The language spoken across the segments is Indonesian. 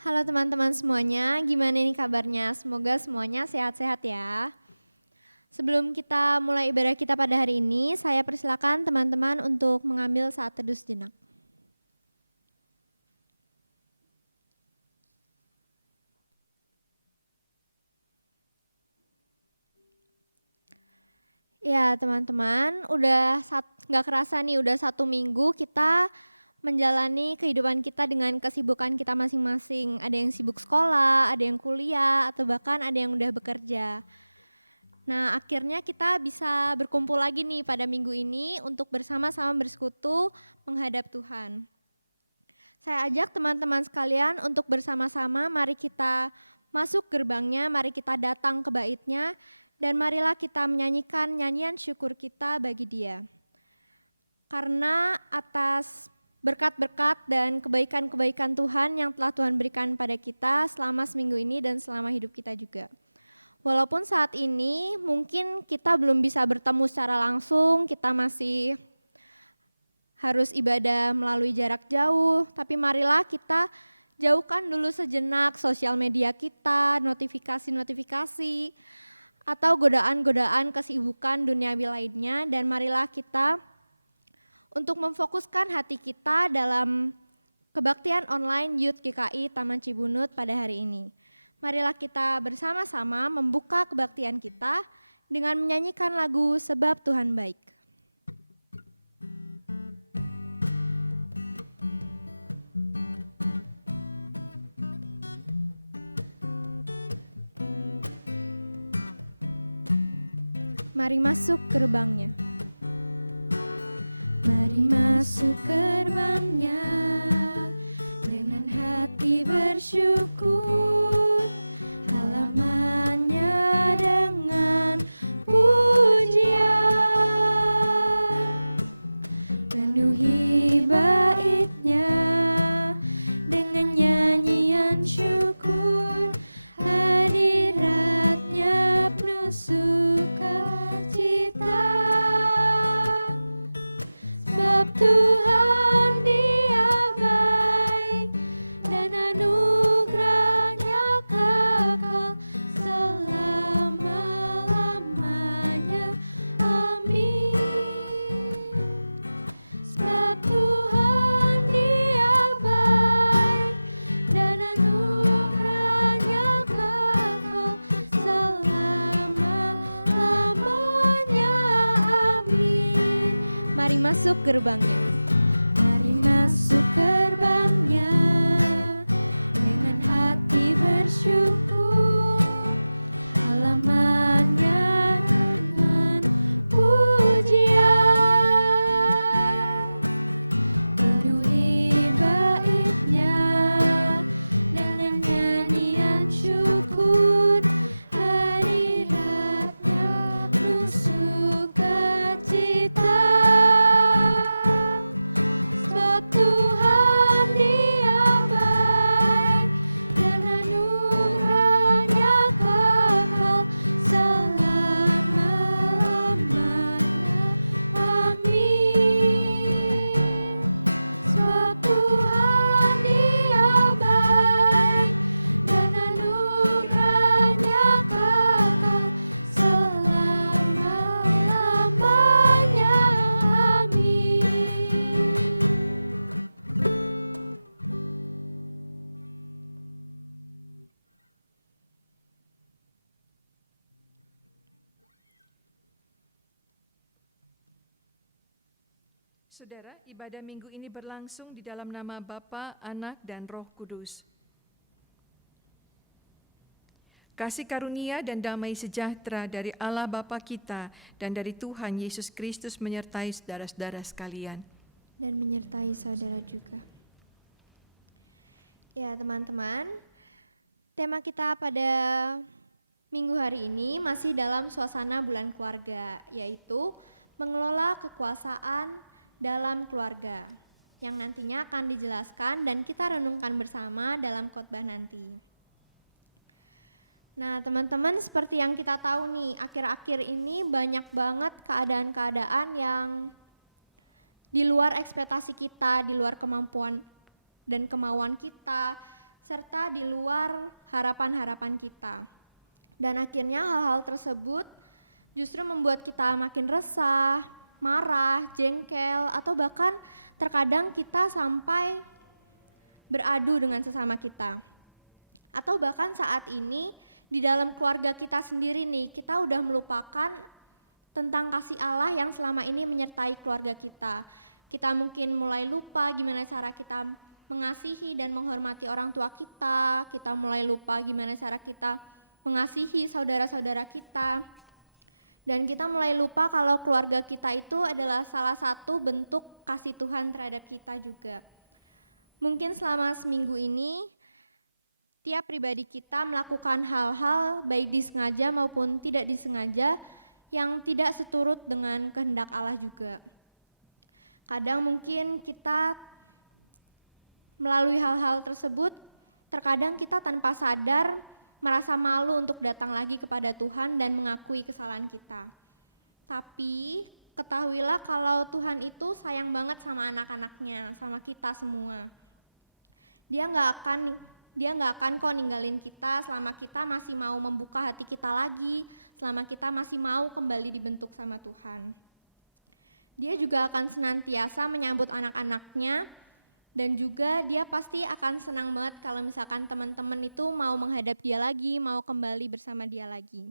Halo teman-teman semuanya, gimana nih kabarnya? Semoga semuanya sehat-sehat ya. Sebelum kita mulai ibadah kita pada hari ini, saya persilakan teman-teman untuk mengambil saat teduh sejenak. Ya teman-teman, nggak kerasa nih, udah 1 minggu kita menjalani kehidupan kita dengan kesibukan kita masing-masing. Ada yang sibuk sekolah, ada yang kuliah, atau bahkan ada yang udah bekerja. Nah, akhirnya kita bisa berkumpul lagi nih pada minggu ini untuk bersama-sama bersekutu menghadap Tuhan. Saya ajak teman-teman sekalian untuk bersama-sama mari kita masuk gerbangnya, mari kita datang ke baitnya, dan marilah kita menyanyikan nyanyian syukur kita bagi Dia. Karena atas berkat-berkat dan kebaikan-kebaikan Tuhan yang telah Tuhan berikan pada kita selama seminggu ini dan selama hidup kita juga. Walaupun saat ini mungkin kita belum bisa bertemu secara langsung, kita masih harus ibadah melalui jarak jauh, tapi marilah kita jauhkan dulu sejenak sosial media kita, notifikasi-notifikasi, atau godaan-godaan kesibukan duniawi lainnya, dan marilah kita untuk memfokuskan hati kita dalam kebaktian online Youth GKI Taman Cibunut pada hari ini. Marilah kita bersama-sama membuka kebaktian kita dengan menyanyikan lagu Sebab Tuhan Baik. Mari masuk gerbangnya. Mari masuk gerbangnya dengan hati bersyukur, halamannya dengan pujian, penuhi baitnya dengan nyanyian syukur, hadiratnya penuh sukacita. Sebab Tuhan Dia baik dan anugerahnya kekal selama-lamanya. Amin. Sebab Tuhan Dia baik dan anugerahnya kekal selama-lamanya. Amin. Mari masuk gerbangnya. Mari masuk gerbangnya dengan hati bersyukur, halamannya dengan pujian, penuhi baitnya dengan nyanyian syukur, hadiratnya penuh sukacita. Sebab Tuhan Dia baik dan anugerahnya kekal selama-lamanya. Amin. Sebab Tuhan Dia baik dan anugerahnya kekal selama-lamanya. Amin. Saudara, ibadah minggu ini berlangsung di dalam nama Bapa, Anak, dan Roh Kudus. Kasih karunia dan damai sejahtera dari Allah Bapa kita dan dari Tuhan Yesus Kristus menyertai saudara-saudara sekalian. Dan menyertai saudara juga. Ya teman-teman, tema kita pada minggu hari ini masih dalam suasana bulan keluarga, yaitu mengelola kekuasaan dalam keluarga, yang nantinya akan dijelaskan dan kita renungkan bersama dalam khotbah nanti. Nah teman-teman, seperti yang kita tahu nih, akhir-akhir ini banyak banget keadaan-keadaan yang di luar ekspektasi kita, di luar kemampuan dan kemauan kita, serta di luar harapan-harapan kita. Dan akhirnya hal-hal tersebut justru membuat kita makin resah, marah, jengkel, atau bahkan terkadang kita sampai beradu dengan sesama kita. Atau bahkan saat ini di dalam keluarga kita sendiri nih, kita udah melupakan tentang kasih Allah yang selama ini menyertai keluarga kita. Kita mungkin mulai lupa gimana cara kita mengasihi dan menghormati orang tua kita. Kita mulai lupa gimana cara kita mengasihi saudara-saudara kita. Dan kita mulai lupa kalau keluarga kita itu adalah salah satu bentuk kasih Tuhan terhadap kita juga. Mungkin selama seminggu ini, tiap pribadi kita melakukan hal-hal baik disengaja maupun tidak disengaja yang tidak seturut dengan kehendak Allah juga. Kadang mungkin kita melalui hal-hal tersebut, terkadang kita tanpa sadar merasa malu untuk datang lagi kepada Tuhan dan mengakui kesalahan kita. Tapi ketahuilah kalau Tuhan itu sayang banget sama anak-anaknya, sama kita semua. Dia nggak akan kok ninggalin kita selama kita masih mau membuka hati kita lagi, selama kita masih mau kembali dibentuk sama Tuhan. Dia juga akan senantiasa menyambut anak-anaknya, dan juga dia pasti akan senang banget kalau misalkan teman-teman itu mau menghadap dia lagi, mau kembali bersama dia lagi.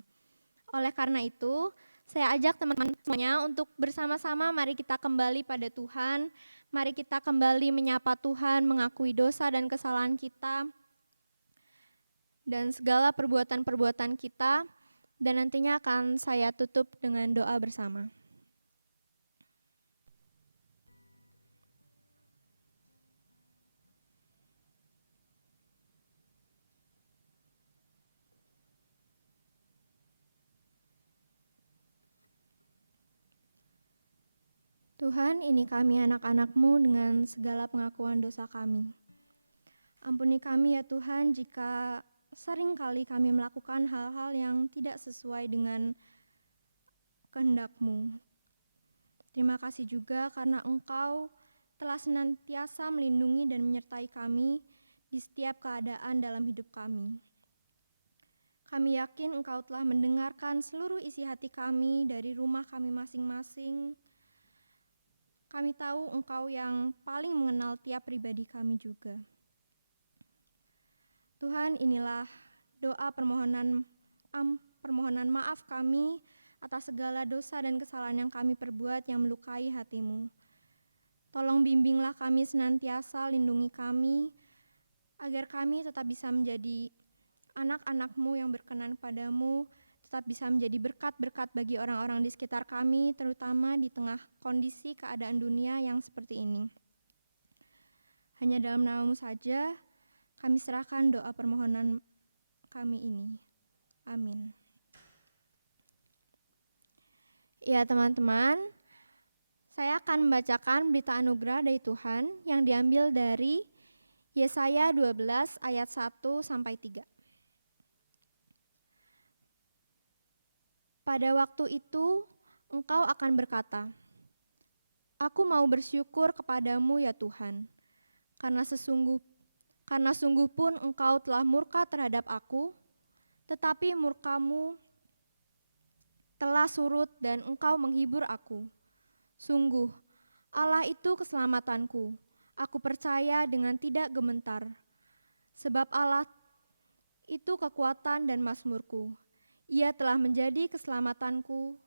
Oleh karena itu, saya ajak teman-teman semuanya untuk bersama-sama mari kita kembali pada Tuhan, mari kita kembali menyapa Tuhan, mengakui dosa dan kesalahan kita, dan segala perbuatan-perbuatan kita, dan nantinya akan saya tutup dengan doa bersama. Tuhan, ini kami anak-anak-Mu dengan segala pengakuan dosa kami. Ampuni kami ya Tuhan jika sering kali kami melakukan hal-hal yang tidak sesuai dengan kehendak-Mu. Terima kasih juga karena Engkau telah senantiasa melindungi dan menyertai kami di setiap keadaan dalam hidup kami. Kami yakin Engkau telah mendengarkan seluruh isi hati kami dari rumah kami masing-masing. Kami tahu Engkau yang paling mengenal tiap pribadi kami juga. Tuhan, inilah doa permohonan maaf kami atas segala dosa dan kesalahan yang kami perbuat yang melukai hati-Mu. Tolong bimbinglah kami senantiasa, lindungi kami, agar kami tetap bisa menjadi anak-anak-Mu yang berkenan padamu, tetap bisa menjadi berkat-berkat bagi orang-orang di sekitar kami, terutama di tengah kondisi keadaan dunia yang seperti ini. Hanya dalam nama-Mu saja, kami serahkan doa permohonan kami ini. Amin. Ya teman-teman, saya akan membacakan berita anugerah dari Tuhan yang diambil dari Yesaya 12 ayat 1-3. Pada waktu itu engkau akan berkata, Aku mau bersyukur kepadamu ya Tuhan, karena sungguh pun engkau telah murka terhadap aku, tetapi murka-Mu telah surut dan engkau menghibur aku. Sungguh, Allah itu keselamatanku. Aku percaya dengan tidak gemetar. Sebab Allah itu kekuatan dan mazmurku. Ia telah menjadi keselamatanku.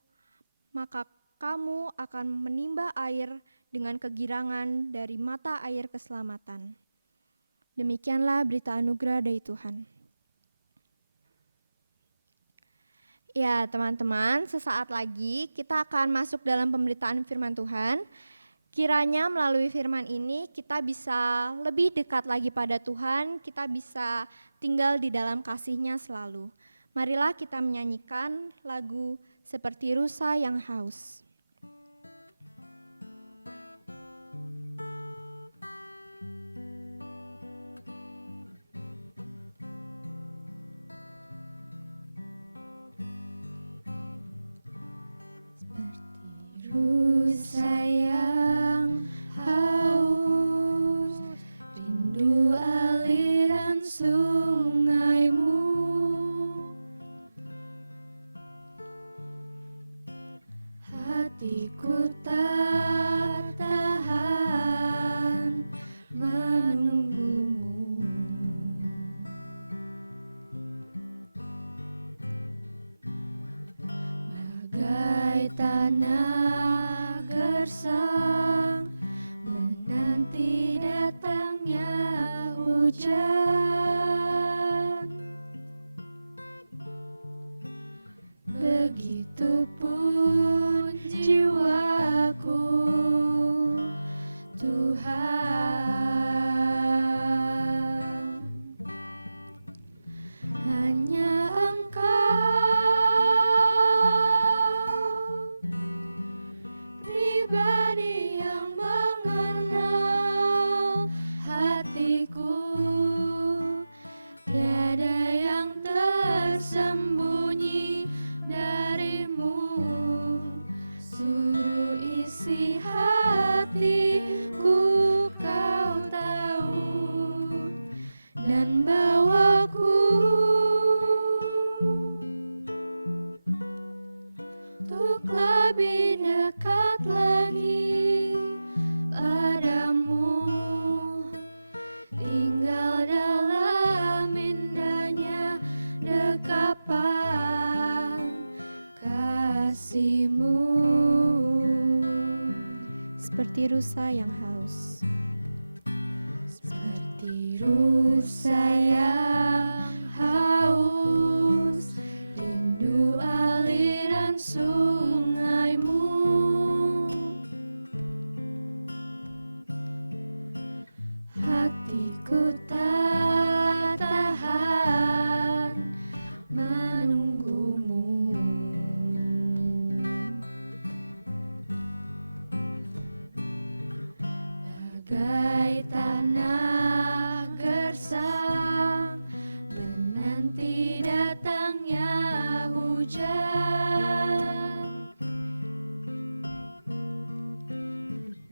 Maka kamu akan menimba air dengan kegirangan dari mata air keselamatan. Demikianlah berita anugerah dari Tuhan. Ya, teman-teman, sesaat lagi kita akan masuk dalam pemberitaan firman Tuhan. Kiranya melalui firman ini kita bisa lebih dekat lagi pada Tuhan, kita bisa tinggal di dalam kasih-Nya selalu. Marilah kita menyanyikan lagu Seperti Rusa yang Haus. Rusa yang haus, rindu aliran sungaimu, hatiku tak tahan menunggumu. Bagai tanah gersang menanti datangnya hujan, begitupun jiwaku, Tuhan. Hanya pribadi yang mengenal hatiku, tiada yang tersembunyi darimu. Seluruh isi hatiku kau tahu, dan bawaku untuk lebih dekat lagi padamu, tinggal dalam indahnya dekapan kasih-Mu. Seperti rusa yang haus, seperti rusa yang haus, rindu aliran sungaimu, hatiku tak tahan menunggumu. Bagai tanah gersang menanti datangnya hujan,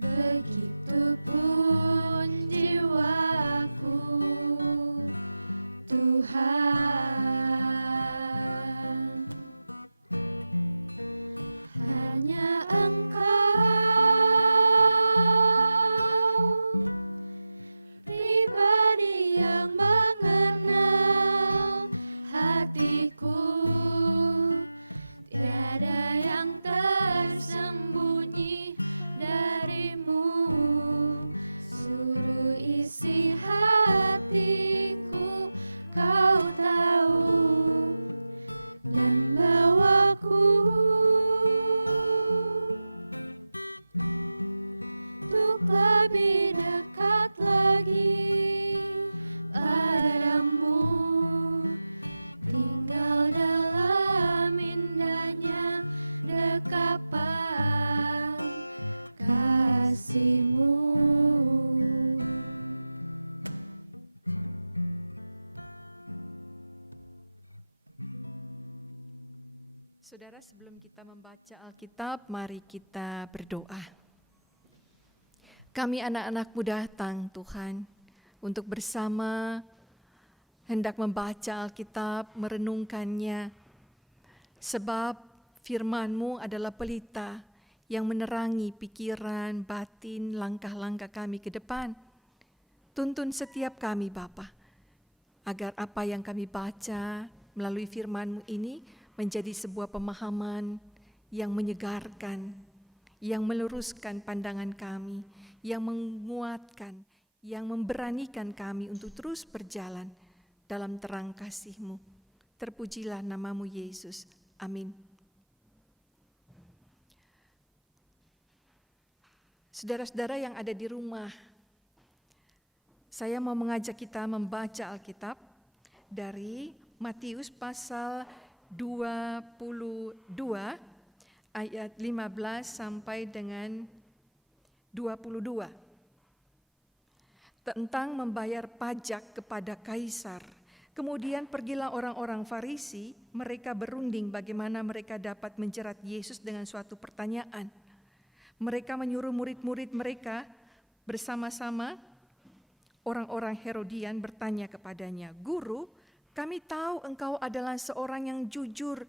begitupun jiwaku, Tuhan. Hanya Engkau, pribadi yang mengenal hatiku, tiada yang tersembunyi darimu. Seluruh isi hatiku kau tahu, dan bawaku untuk lebih dekat lagi padamu, tinggal dalam indahnya dekapan kasih-Mu. Saudara, sebelum kita membaca Alkitab, mari kita berdoa. Kami anak-anak-Mu datang, Tuhan, untuk bersama hendak membaca Alkitab, merenungkannya, sebab firman-Mu adalah pelita yang menerangi pikiran, batin, langkah-langkah kami ke depan. Tuntun setiap kami, Bapa, agar apa yang kami baca melalui firman-Mu ini menjadi sebuah pemahaman yang menyegarkan, yang meluruskan pandangan kami, yang menguatkan, yang memberanikan kami untuk terus berjalan dalam terang kasih-Mu. Terpujilah nama-Mu Yesus. Amin. Saudara-saudara yang ada di rumah, saya mau mengajak kita membaca Alkitab dari Matius pasal 22 ayat 15 sampai dengan 22. Tentang membayar pajak kepada kaisar. Kemudian pergilah orang-orang Farisi, mereka berunding bagaimana mereka dapat menjerat Yesus dengan suatu pertanyaan. Mereka menyuruh murid-murid mereka bersama-sama, orang-orang Herodian bertanya kepadanya, "Guru, kami tahu engkau adalah seorang yang jujur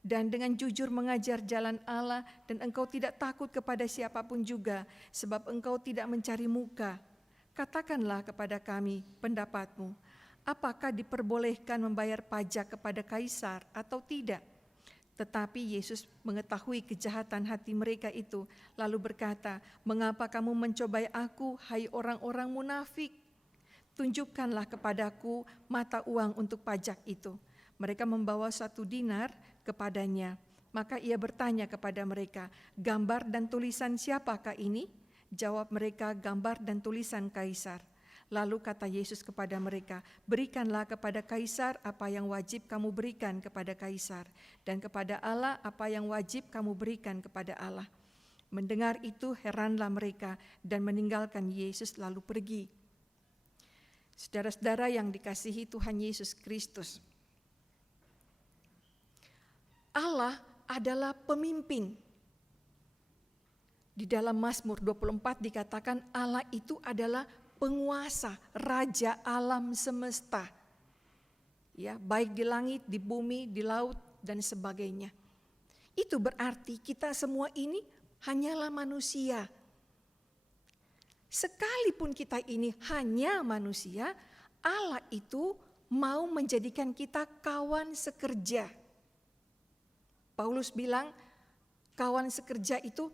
dan dengan jujur mengajar jalan Allah dan engkau tidak takut kepada siapapun juga sebab engkau tidak mencari muka. Katakanlah kepada kami pendapatmu, apakah diperbolehkan membayar pajak kepada kaisar atau tidak?" Tetapi Yesus mengetahui kejahatan hati mereka itu, lalu berkata, "Mengapa kamu mencobai aku, hai orang-orang munafik? Tunjukkanlah kepadaku mata uang untuk pajak itu." Mereka membawa 1 dinar kepadanya. Maka ia bertanya kepada mereka, "Gambar dan tulisan siapakah ini?" Jawab mereka, "Gambar dan tulisan kaisar." Lalu kata Yesus kepada mereka, "Berikanlah kepada kaisar apa yang wajib kamu berikan kepada kaisar, dan kepada Allah apa yang wajib kamu berikan kepada Allah." Mendengar itu heranlah mereka dan meninggalkan Yesus lalu pergi. Saudara-saudara yang dikasihi Tuhan Yesus Kristus, Allah adalah pemimpin. Di dalam Mazmur 24 dikatakan Allah itu adalah penguasa, raja alam semesta. Ya, baik di langit, di bumi, di laut dan sebagainya. Itu berarti kita semua ini hanyalah manusia. Sekalipun kita ini hanya manusia, Allah itu mau menjadikan kita kawan sekerja. Paulus bilang kawan sekerja itu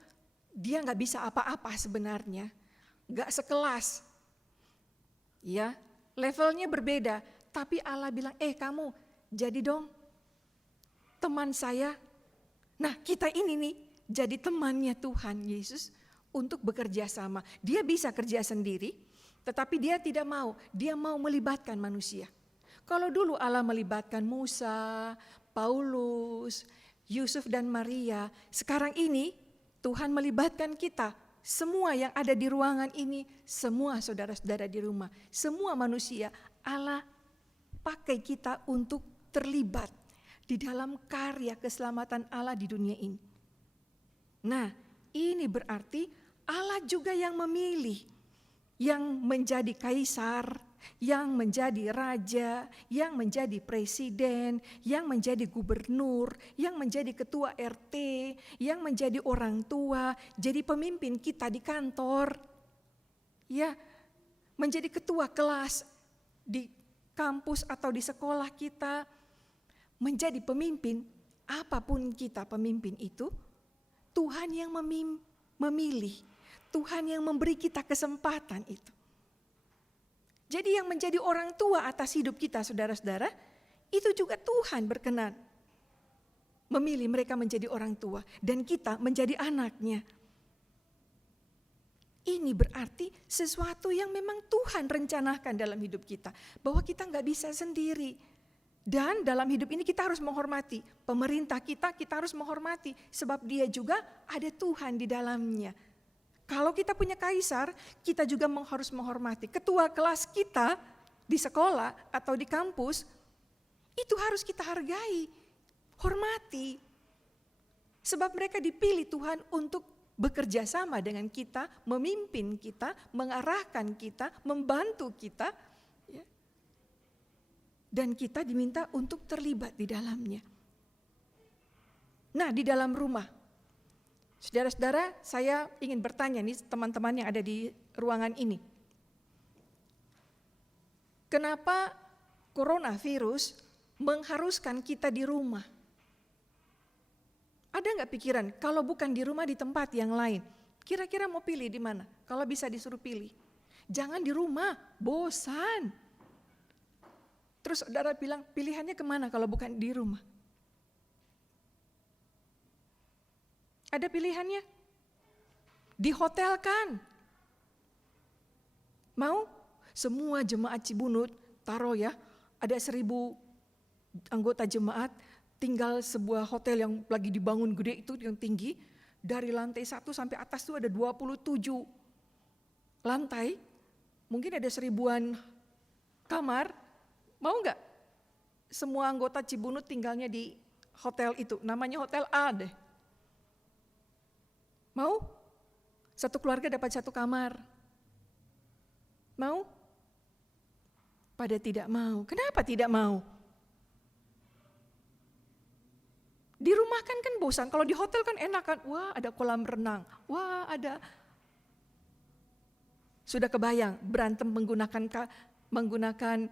dia nggak bisa apa-apa sebenarnya, nggak sekelas. Ya, levelnya berbeda, tapi Allah bilang, "Kamu jadi dong teman saya." Nah, kita ini nih jadi temannya Tuhan Yesus untuk bekerja sama. Dia bisa kerja sendiri, tetapi dia tidak mau. Dia mau melibatkan manusia. Kalau dulu Allah melibatkan Musa, Paulus, Yusuf dan Maria, sekarang ini Tuhan melibatkan kita. Semua yang ada di ruangan ini, semua saudara-saudara di rumah, semua manusia, Allah pakai kita untuk terlibat di dalam karya keselamatan Allah di dunia ini. Nah, ini berarti Allah juga yang memilih, yang menjadi kaisar, yang menjadi raja, yang menjadi presiden, yang menjadi gubernur, yang menjadi ketua RT, yang menjadi orang tua, jadi pemimpin kita di kantor, ya, menjadi ketua kelas di kampus atau di sekolah kita, menjadi pemimpin, apapun kita pemimpin itu, Tuhan yang memilih, Tuhan yang memberi kita kesempatan itu. Jadi yang menjadi orang tua atas hidup kita, saudara-saudara, itu juga Tuhan berkenan memilih mereka menjadi orang tua dan kita menjadi anaknya. Ini berarti sesuatu yang memang Tuhan rencanakan dalam hidup kita, bahwa kita nggak bisa sendiri. Dan dalam hidup ini kita harus menghormati pemerintah kita harus menghormati, sebab dia juga ada Tuhan di dalamnya. Kalau kita punya kaisar, kita juga harus menghormati. Ketua kelas kita di sekolah atau di kampus, itu harus kita hargai, hormati. Sebab mereka dipilih Tuhan untuk bekerja sama dengan kita, memimpin kita, mengarahkan kita, membantu kita. Ya. Dan kita diminta untuk terlibat di dalamnya. Nah, di dalam rumah, saudara-saudara, saya ingin bertanya nih teman-teman yang ada di ruangan ini. Kenapa coronavirus mengharuskan kita di rumah? Ada nggak pikiran kalau bukan di rumah di tempat yang lain? Kira-kira mau pilih di mana? Kalau bisa disuruh pilih. Jangan di rumah, bosan. Terus saudara bilang pilihannya kemana kalau bukan di rumah? Ada pilihannya. Dihotelkan. Mau? Semua jemaat Cibunut, taruh ya, ada 1.000 anggota jemaat, tinggal sebuah hotel yang lagi dibangun gede itu yang tinggi, dari lantai 1 sampai atas itu ada 27 lantai, mungkin ada 1.000-an kamar, mau nggak? Semua anggota Cibunut tinggalnya di hotel itu, namanya Hotel A deh. Mau? Satu keluarga dapat 1 kamar. Mau? Pada tidak mau. Kenapa tidak mau? Di rumah kan bosan, kalau di hotel kan enak kan, wah ada kolam renang, wah ada. Sudah kebayang berantem menggunakan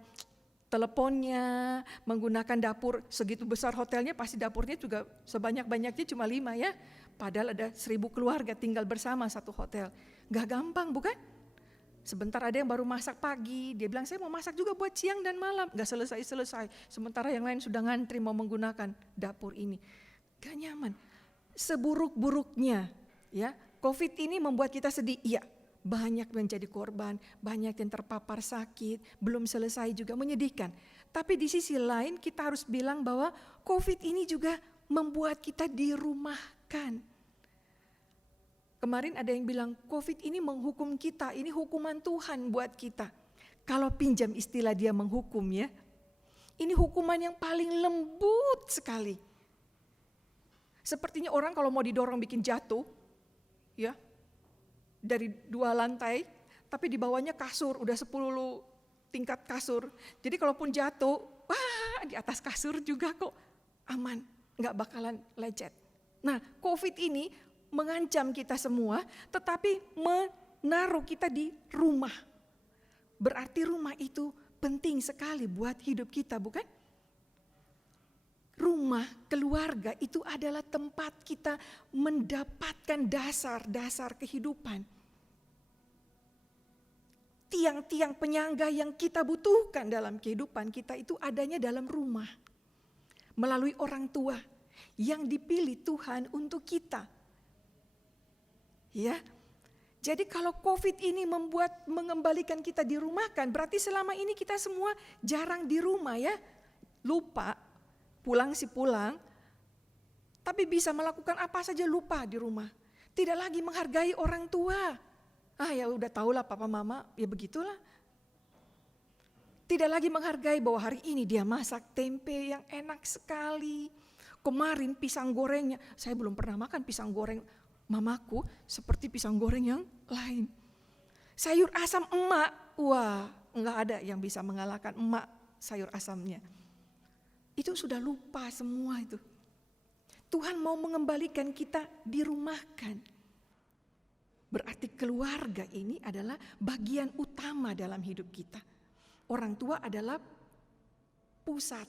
teleponnya, menggunakan dapur, segitu besar hotelnya pasti dapurnya juga sebanyak-banyaknya cuma 5 ya. Padahal ada 1.000 keluarga tinggal bersama satu hotel. Gak gampang bukan? Sebentar ada yang baru masak pagi, dia bilang saya mau masak juga buat siang dan malam, gak selesai-selesai. Sementara yang lain sudah ngantri mau menggunakan dapur ini. Gak nyaman. Seburuk-buruknya ya, COVID ini membuat kita sedih, iya. Banyak menjadi korban, banyak yang terpapar sakit, belum selesai juga, menyedihkan. Tapi di sisi lain kita harus bilang bahwa COVID ini juga membuat kita dirumahkan. Kemarin ada yang bilang COVID ini menghukum kita, ini hukuman Tuhan buat kita. Kalau pinjam istilah dia menghukum ya, ini hukuman yang paling lembut sekali. Sepertinya orang kalau mau didorong bikin jatuh, ya dari 2 lantai, tapi di bawahnya kasur, udah 10 tingkat kasur. Jadi kalaupun jatuh, wah di atas kasur juga kok aman, gak bakalan lecet. Nah COVID ini mengancam kita semua, tetapi menaruh kita di rumah. Berarti rumah itu penting sekali buat hidup kita, bukan? Rumah, keluarga itu adalah tempat kita mendapatkan dasar-dasar kehidupan. Tiang-tiang penyangga yang kita butuhkan dalam kehidupan kita itu adanya dalam rumah. Melalui orang tua yang dipilih Tuhan untuk kita. Ya, jadi kalau COVID ini mengembalikan kita dirumahkan, berarti selama ini kita semua jarang di rumah ya, lupa, pulang sih pulang, tapi bisa melakukan apa saja lupa di rumah. Tidak lagi menghargai orang tua. Ya udah tahulah papa mama, ya begitulah. Tidak lagi menghargai bahwa hari ini dia masak tempe yang enak sekali. Kemarin pisang gorengnya, saya belum pernah makan pisang goreng mamaku seperti pisang goreng yang lain. Sayur asam emak, wah enggak ada yang bisa mengalahkan emak sayur asamnya. Itu sudah lupa semua itu. Tuhan mau mengembalikan kita dirumahkan. Berarti keluarga ini adalah bagian utama dalam hidup kita. Orang tua adalah pusat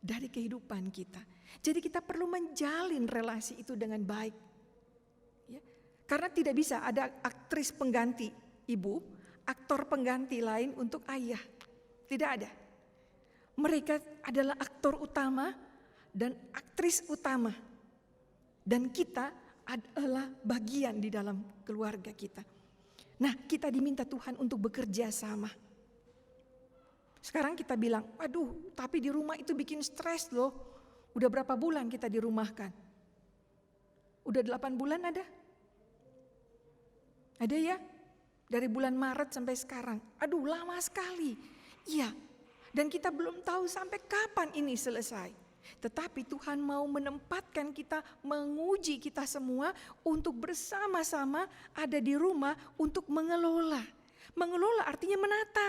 dari kehidupan kita. Jadi kita perlu menjalin relasi itu dengan baik. Karena tidak bisa ada aktris pengganti ibu, aktor pengganti lain untuk ayah. Tidak ada. Mereka adalah aktor utama dan aktris utama. Dan kita adalah bagian di dalam keluarga kita. Nah, kita diminta Tuhan untuk bekerja sama. Sekarang kita bilang, aduh tapi di rumah itu bikin stres loh. Udah berapa bulan kita dirumahkan? Udah 8 bulan ada? Ada ya? Dari bulan Maret sampai sekarang. Aduh lama sekali. Iya. Dan kita belum tahu sampai kapan ini selesai. Tetapi Tuhan mau menempatkan kita, menguji kita semua untuk bersama-sama ada di rumah untuk mengelola. Mengelola artinya menata.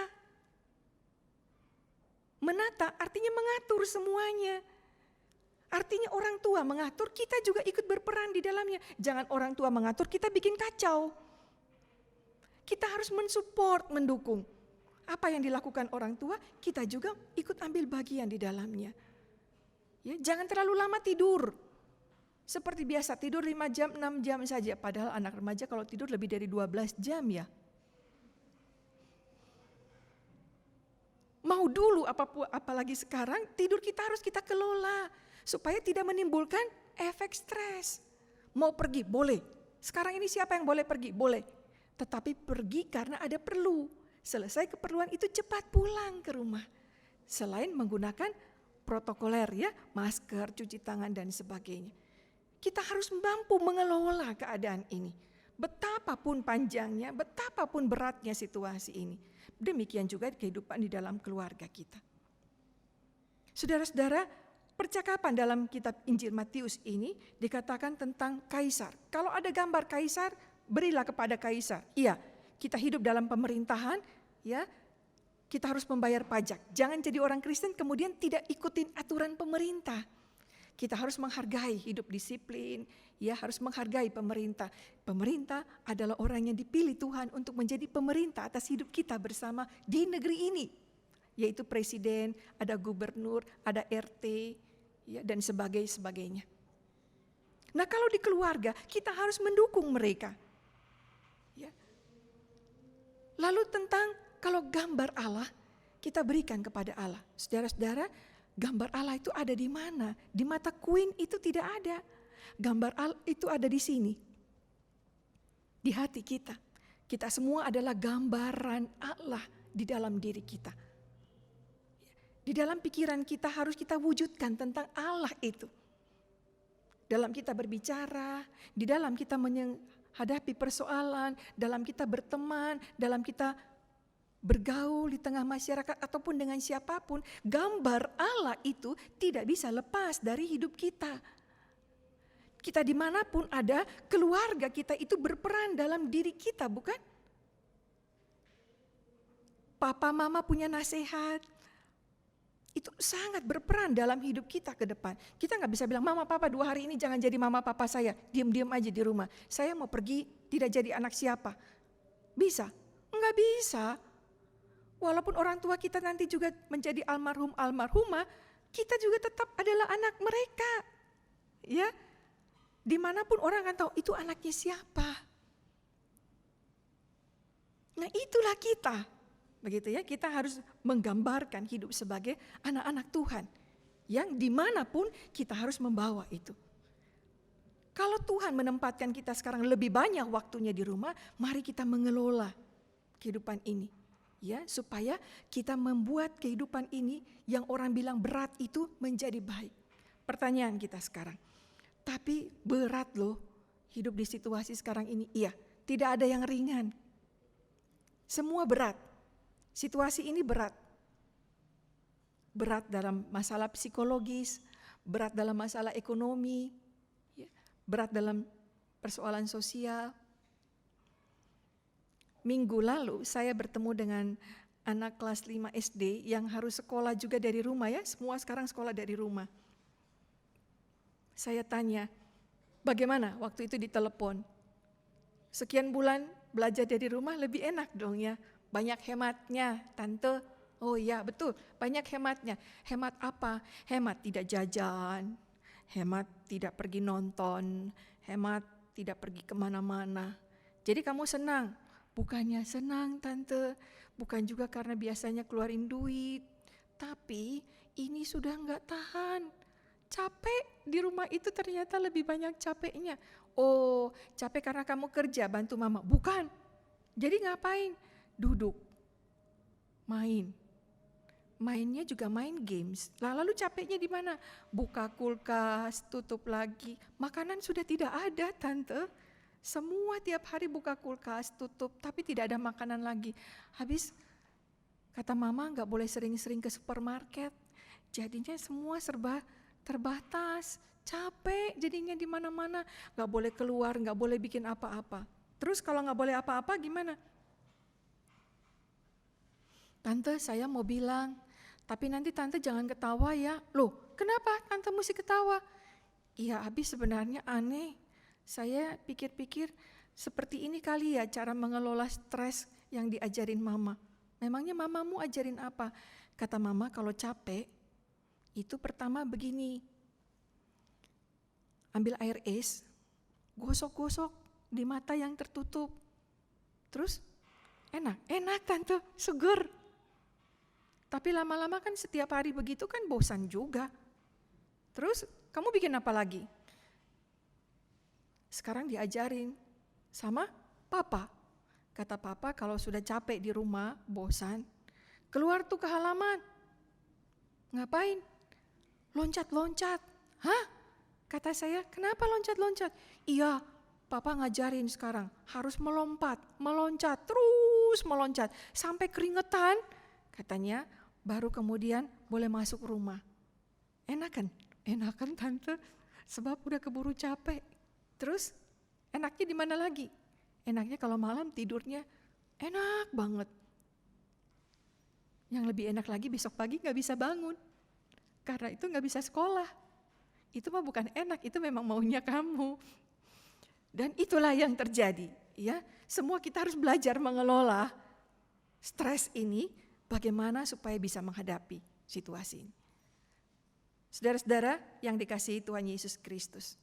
Menata artinya mengatur semuanya. Artinya orang tua mengatur, kita juga ikut berperan di dalamnya. Jangan orang tua mengatur, kita bikin kacau. Kita harus mensupport, mendukung. Apa yang dilakukan orang tua, kita juga ikut ambil bagian di dalamnya. Ya, jangan terlalu lama tidur. Seperti biasa tidur 5 jam, 6 jam saja. Padahal anak remaja kalau tidur lebih dari 12 jam ya. Mau dulu apalagi sekarang tidur kita harus kita kelola. Supaya tidak menimbulkan efek stres. Mau pergi, boleh. Sekarang ini siapa yang boleh pergi? Boleh. Tetapi pergi karena ada perlu. Selesai keperluan itu cepat pulang ke rumah. Selain menggunakan protokoler ya, masker, cuci tangan dan sebagainya. Kita harus mampu mengelola keadaan ini. Betapapun panjangnya, betapapun beratnya situasi ini. Demikian juga kehidupan di dalam keluarga kita. Saudara-saudara, percakapan dalam kitab Injil Matius ini dikatakan tentang kaisar. Kalau ada gambar kaisar, berilah kepada kaisar. Iya, kita hidup dalam pemerintahan, ya. Kita harus membayar pajak. Jangan jadi orang Kristen kemudian tidak ikutin aturan pemerintah. Kita harus menghargai hidup disiplin, ya, harus menghargai pemerintah. Pemerintah adalah orang yang dipilih Tuhan untuk menjadi pemerintah atas hidup kita bersama di negeri ini. Yaitu presiden, ada gubernur, ada RT, ya, dan sebagainya. Nah, kalau di keluarga kita harus mendukung mereka. Ya. Lalu tentang kalau gambar Allah kita berikan kepada Allah. Saudara-saudara, gambar Allah itu ada di mana? Di mata Queen itu tidak ada. Gambar Allah itu ada di sini. Di hati kita. Kita semua adalah gambaran Allah di dalam diri kita. Di dalam pikiran kita harus kita wujudkan tentang Allah itu. Dalam kita berbicara, di dalam kita menghadapi persoalan, dalam kita berteman, dalam kita bergaul di tengah masyarakat ataupun dengan siapapun, gambar Allah itu tidak bisa lepas dari hidup kita. Kita dimanapun ada, keluarga kita itu berperan dalam diri kita, bukan? Papa mama punya nasihat, itu sangat berperan dalam hidup kita ke depan. Kita gak bisa bilang, mama papa 2 hari ini jangan jadi mama papa saya, diam-diam aja di rumah. Saya mau pergi tidak jadi anak siapa. Bisa? Enggak bisa. Walaupun orang tua kita nanti juga menjadi almarhum almarhumah, kita juga tetap adalah anak mereka. Ya, dimanapun orang akan tahu itu anaknya siapa. Nah, itulah kita. Begitu ya, kita harus menggambarkan hidup sebagai anak-anak Tuhan. Yang dimanapun kita harus membawa itu. Kalau Tuhan menempatkan kita sekarang lebih banyak waktunya di rumah, mari kita mengelola kehidupan ini. Ya, supaya kita membuat kehidupan ini yang orang bilang berat itu menjadi baik. Pertanyaan kita sekarang, tapi berat loh hidup di situasi sekarang ini. Iya, tidak ada yang ringan. Semua berat. Situasi ini berat. Berat dalam masalah psikologis, berat dalam masalah ekonomi, ya, berat dalam persoalan sosial. Minggu lalu saya bertemu dengan anak kelas 5 SD yang harus sekolah juga dari rumah ya, semua sekarang sekolah dari rumah. Saya tanya, bagaimana waktu itu ditelepon? Sekian bulan belajar dari rumah lebih enak dong ya, banyak hematnya tante. Oh iya betul, banyak hematnya. Hemat apa? Hemat tidak jajan, hemat tidak pergi nonton, hemat tidak pergi kemana-mana. Jadi kamu senang? Bukannya senang tante, bukan juga karena biasanya keluarin duit, tapi ini sudah enggak tahan. Capek di rumah itu ternyata lebih banyak capeknya. Oh, capek karena kamu kerja bantu mama. Bukan. Jadi ngapain? Duduk. Main. Mainnya juga main games. Lalu capeknya di mana? Buka kulkas, tutup lagi. Makanan sudah tidak ada tante. Semua tiap hari buka kulkas, tutup, tapi tidak ada makanan lagi. Habis kata mama gak boleh sering-sering ke supermarket. Jadinya semua serba terbatas, capek jadinya di mana-mana. Gak boleh keluar, gak boleh bikin apa-apa. Terus kalau gak boleh apa-apa gimana? Tante saya mau bilang, tapi nanti tante jangan ketawa ya. Loh kenapa tante mesti ketawa? Iya habis sebenarnya aneh. Saya pikir-pikir seperti ini kali ya cara mengelola stres yang diajarin mama. Memangnya mamamu ajarin apa? Kata mama kalau capek itu pertama begini. Ambil air es, gosok-gosok di mata yang tertutup. Terus enak tante, seger. Tapi lama-lama kan setiap hari begitu kan bosan juga. Terus kamu bikin apa lagi? Sekarang diajarin sama papa. Kata papa kalau sudah capek di rumah, bosan, keluar tuh ke halaman. Ngapain? Loncat-loncat. Hah? Kata saya, kenapa loncat-loncat? Iya, papa ngajarin sekarang harus melompat, meloncat, terus meloncat. Sampai keringetan, katanya baru kemudian boleh masuk rumah. Enakan? Enakan tante, sebab udah keburu capek. Terus enaknya di mana lagi? Enaknya kalau malam tidurnya enak banget. Yang lebih enak lagi besok pagi gak bisa bangun. Karena itu gak bisa sekolah. Itu mah bukan enak, itu memang maunya kamu. Dan itulah yang terjadi. Ya, semua kita harus belajar mengelola stres ini, bagaimana supaya bisa menghadapi situasi ini. Saudara-saudara yang dikasihi Tuhan Yesus Kristus.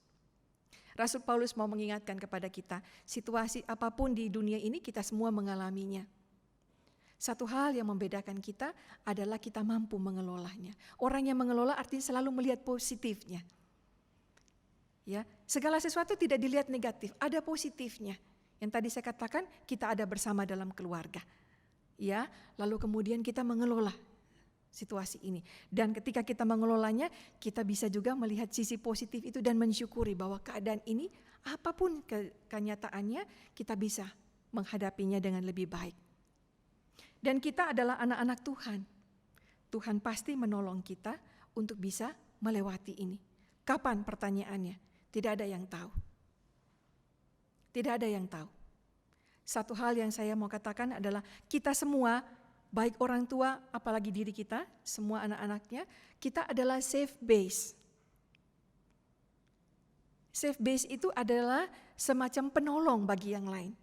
Rasul Paulus mau mengingatkan kepada kita, situasi apapun di dunia ini kita semua mengalaminya. Satu hal yang membedakan kita adalah kita mampu mengelolanya. Orang yang mengelola artinya selalu melihat positifnya. Ya, segala sesuatu tidak dilihat negatif, ada positifnya. Yang tadi saya katakan, kita ada bersama dalam keluarga. Ya, lalu kemudian kita mengelola situasi ini. Dan ketika kita mengelolanya, kita bisa juga melihat sisi positif itu dan mensyukuri bahwa keadaan ini apapun kenyataannya, kita bisa menghadapinya dengan lebih baik. Dan kita adalah anak-anak Tuhan. Tuhan pasti menolong kita untuk bisa melewati ini. Kapan pertanyaannya? Tidak ada yang tahu. Tidak ada yang tahu. Satu hal yang saya mau katakan adalah kita semua, baik orang tua, apalagi diri kita, semua anak-anaknya, kita adalah safe base. Safe base itu adalah semacam penolong bagi yang lain.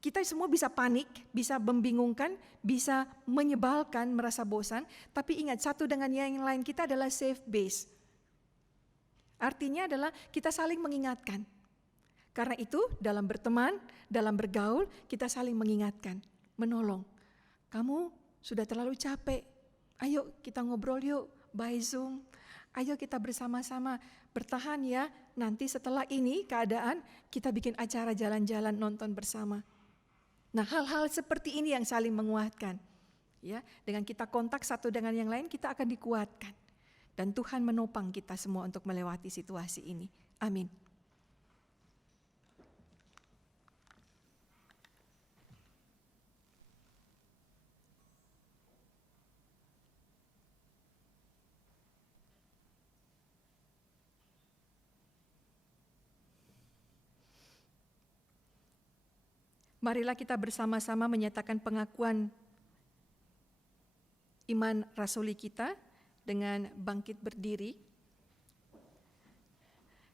Kita semua bisa panik, bisa membingungkan, bisa menyebalkan, merasa bosan, tapi ingat satu dengan yang lain, kita adalah safe base. Artinya adalah kita saling mengingatkan. Karena itu dalam berteman, dalam bergaul, kita saling mengingatkan, menolong. Kamu sudah terlalu capek, ayo kita ngobrol yuk, by Zoom. Ayo kita bersama-sama bertahan ya, nanti setelah ini keadaan kita bikin acara jalan-jalan nonton bersama. Nah, hal-hal seperti ini yang saling menguatkan. Ya, dengan kita kontak satu dengan yang lain, kita akan dikuatkan. Dan Tuhan menopang kita semua untuk melewati situasi ini. Amin. Marilah kita bersama-sama menyatakan pengakuan iman rasuli kita dengan bangkit berdiri.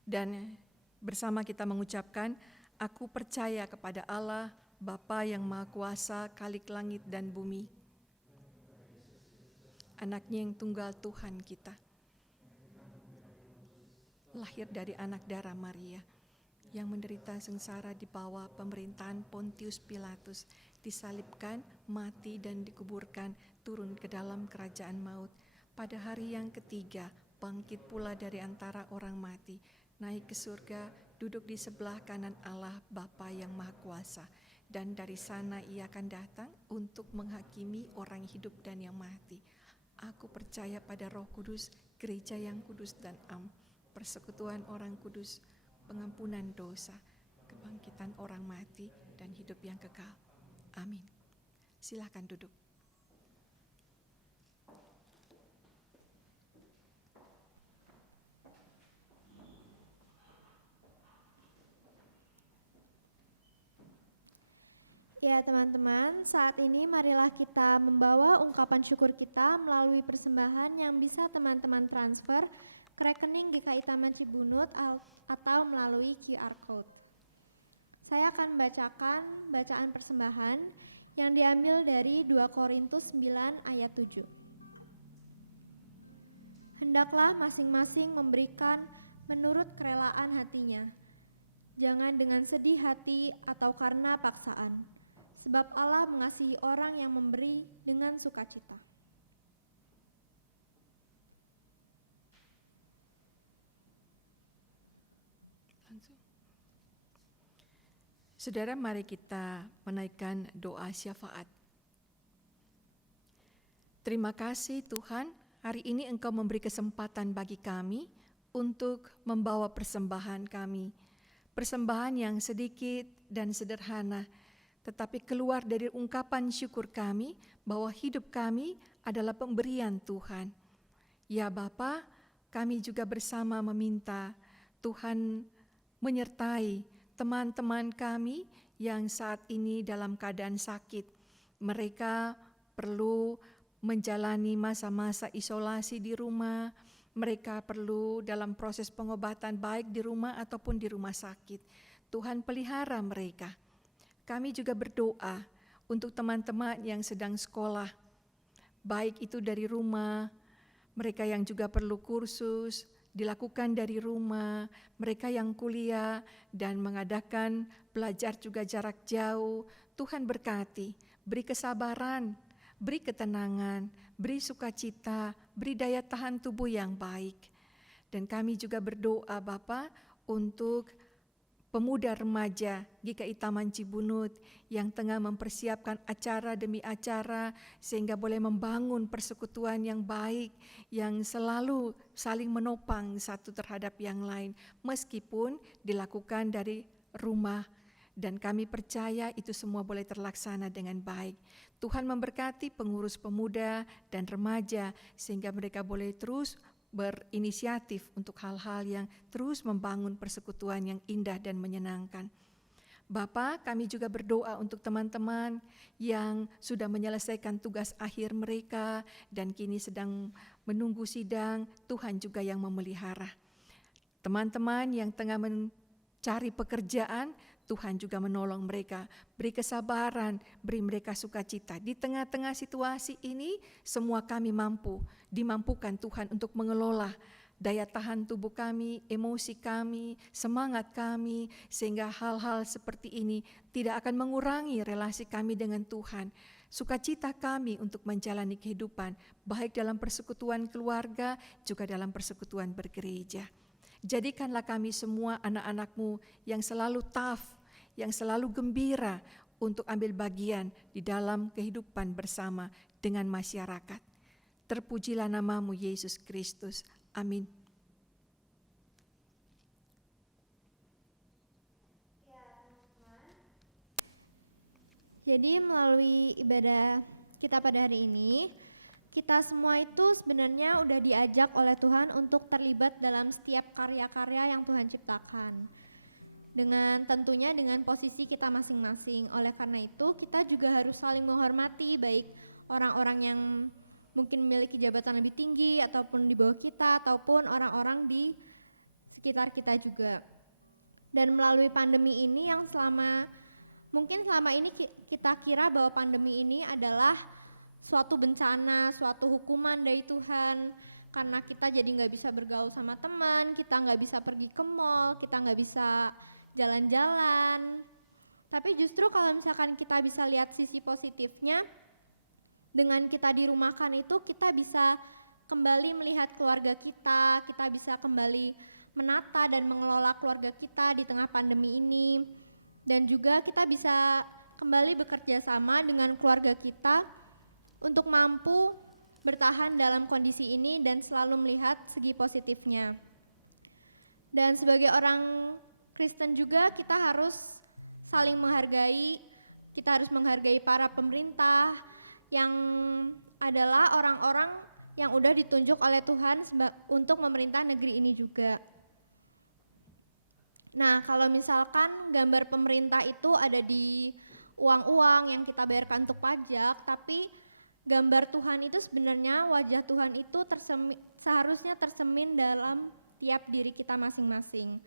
Dan bersama kita mengucapkan, aku percaya kepada Allah, Bapa yang Maha Kuasa, Khalik langit dan bumi. Anaknya yang tunggal Tuhan kita. Lahir dari anak darah Maria. Yang menderita sengsara di bawah pemerintahan Pontius Pilatus, disalibkan, mati dan dikuburkan, turun ke dalam kerajaan maut. Pada hari yang ketiga, bangkit pula dari antara orang mati, naik ke surga, duduk di sebelah kanan Allah Bapa yang Maha Kuasa. Dan dari sana ia akan datang untuk menghakimi orang hidup dan yang mati. Aku percaya pada Roh Kudus, gereja yang kudus dan am, persekutuan orang kudus, pengampunan dosa, kebangkitan orang mati, dan hidup yang kekal. Amin. Silakan duduk. Ya teman-teman, saat ini marilah kita membawa ungkapan syukur kita melalui persembahan yang bisa teman-teman transfer ke rekening GKI Taman Cibunut atau melalui QR Code. Saya akan membacakan bacaan persembahan yang diambil dari 2 Korintus 9 ayat 7. Hendaklah masing-masing memberikan menurut kerelaan hatinya, jangan dengan sedih hati atau karena paksaan, sebab Allah mengasihi orang yang memberi dengan sukacita. Saudara, mari kita menaikkan doa syafaat. Terima kasih Tuhan, hari ini Engkau memberi kesempatan bagi kami untuk membawa persembahan kami. Persembahan yang sedikit dan sederhana, tetapi keluar dari ungkapan syukur kami bahwa hidup kami adalah pemberian Tuhan. Ya Bapa, kami juga bersama meminta Tuhan menyertai teman-teman kami yang saat ini dalam keadaan sakit. Mereka perlu menjalani masa-masa isolasi di rumah, mereka perlu dalam proses pengobatan baik di rumah ataupun di rumah sakit. Tuhan pelihara mereka. Kami juga berdoa untuk teman-teman yang sedang sekolah, baik itu dari rumah, mereka yang juga perlu kursus, dilakukan dari rumah, mereka yang kuliah dan mengadakan belajar juga jarak jauh. Tuhan berkati, beri kesabaran, beri ketenangan, beri sukacita, beri daya tahan tubuh yang baik. Dan kami juga berdoa Bapa untuk pemuda remaja GKI Taman Cibunut yang tengah mempersiapkan acara demi acara sehingga boleh membangun persekutuan yang baik, yang selalu saling menopang satu terhadap yang lain meskipun dilakukan dari rumah, dan kami percaya itu semua boleh terlaksana dengan baik. Tuhan memberkati pengurus pemuda dan remaja sehingga mereka boleh terus berinisiatif untuk hal-hal yang terus membangun persekutuan yang indah dan menyenangkan. Bapa, kami juga berdoa untuk teman-teman yang sudah menyelesaikan tugas akhir mereka dan kini sedang menunggu sidang. Tuhan juga yang memelihara. Teman-teman yang tengah mencari pekerjaan, Tuhan juga menolong mereka, beri kesabaran, beri mereka sukacita. Di tengah-tengah situasi ini, semua kami dimampukan Tuhan untuk mengelola daya tahan tubuh kami, emosi kami, semangat kami, sehingga hal-hal seperti ini tidak akan mengurangi relasi kami dengan Tuhan. Sukacita kami untuk menjalani kehidupan, baik dalam persekutuan keluarga, juga dalam persekutuan bergereja. Jadikanlah kami semua anak-anak-Mu yang selalu tough, yang selalu gembira untuk ambil bagian di dalam kehidupan bersama dengan masyarakat. Terpujilah nama-Mu Yesus Kristus. Amin. Jadi melalui ibadah kita pada hari ini, kita semua itu sebenarnya udah diajak oleh Tuhan untuk terlibat dalam setiap karya-karya yang Tuhan ciptakan. Tentunya dengan posisi kita masing-masing. Oleh karena itu kita juga harus saling menghormati baik orang-orang yang mungkin memiliki jabatan lebih tinggi ataupun di bawah kita ataupun orang-orang di sekitar kita juga. Dan melalui pandemi ini yang selama ini kita kira bahwa pandemi ini adalah suatu bencana, suatu hukuman dari Tuhan. Karena kita jadi gak bisa bergaul sama teman, kita gak bisa pergi ke mall, kita gak bisa jalan-jalan. Tapi justru kalau misalkan kita bisa lihat sisi positifnya, dengan kita dirumahkan itu kita bisa kembali melihat keluarga kita bisa kembali menata dan mengelola keluarga kita di tengah pandemi ini. Dan juga kita bisa kembali bekerja sama dengan keluarga kita untuk mampu bertahan dalam kondisi ini dan selalu melihat segi positifnya. Dan sebagai orang Kristen juga kita harus saling menghargai, kita harus menghargai para pemerintah yang adalah orang-orang yang udah ditunjuk oleh Tuhan untuk memerintah negeri ini juga. Nah, kalau misalkan gambar pemerintah itu ada di uang-uang yang kita bayarkan untuk pajak, tapi gambar Tuhan itu sebenarnya wajah Tuhan itu seharusnya tersemin dalam tiap diri kita masing-masing.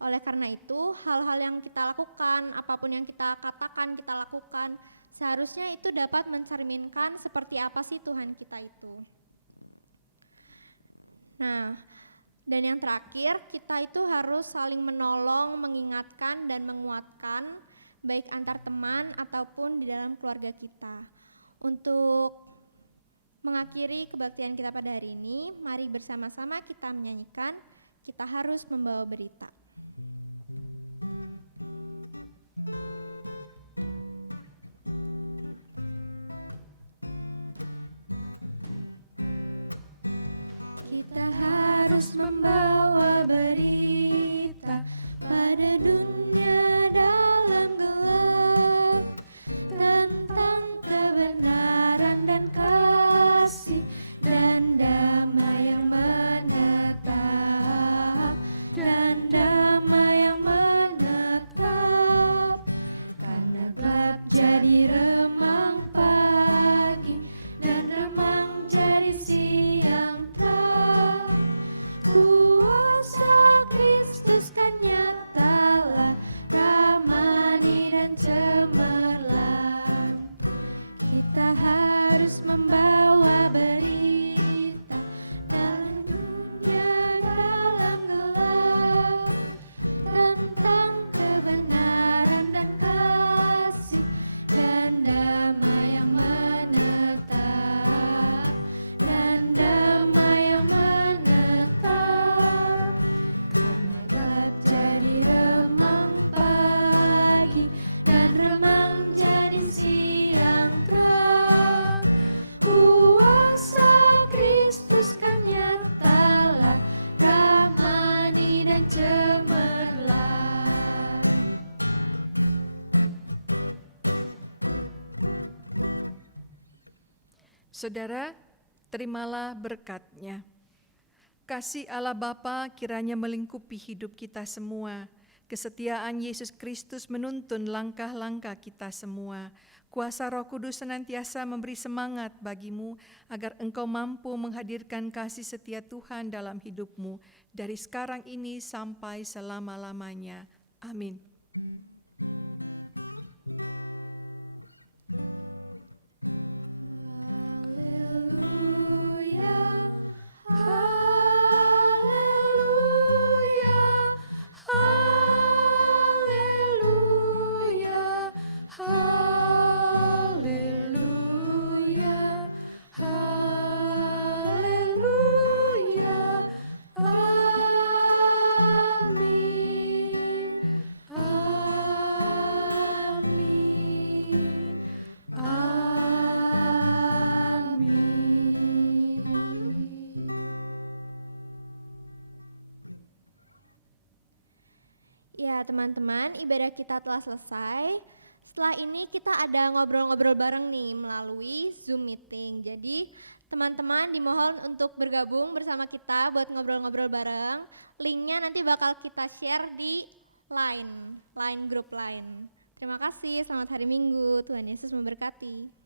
Oleh karena itu, hal-hal yang kita lakukan, apapun yang kita katakan, kita lakukan, seharusnya itu dapat mencerminkan seperti apa sih Tuhan kita itu. Nah, dan yang terakhir, kita itu harus saling menolong, mengingatkan, dan menguatkan, baik antar teman ataupun di dalam keluarga kita. Untuk mengakhiri kebaktian kita pada hari ini, mari bersama-sama kita menyanyikan Kita Harus Membawa Berita. Saudara, terimalah berkat-Nya. Kasih Allah Bapa kiranya melingkupi hidup kita semua. Kesetiaan Yesus Kristus menuntun langkah-langkah kita semua. Kuasa Roh Kudus senantiasa memberi semangat bagimu agar engkau mampu menghadirkan kasih setia Tuhan dalam hidupmu dari sekarang ini sampai selama-lamanya. Amin. Ya teman-teman, ibadah kita telah selesai. Setelah ini kita ada ngobrol-ngobrol bareng nih melalui Zoom meeting. Jadi teman-teman dimohon untuk bergabung bersama kita buat ngobrol-ngobrol bareng. Linknya nanti bakal kita share di Line grup Line. Terima kasih, selamat hari Minggu, Tuhan Yesus memberkati.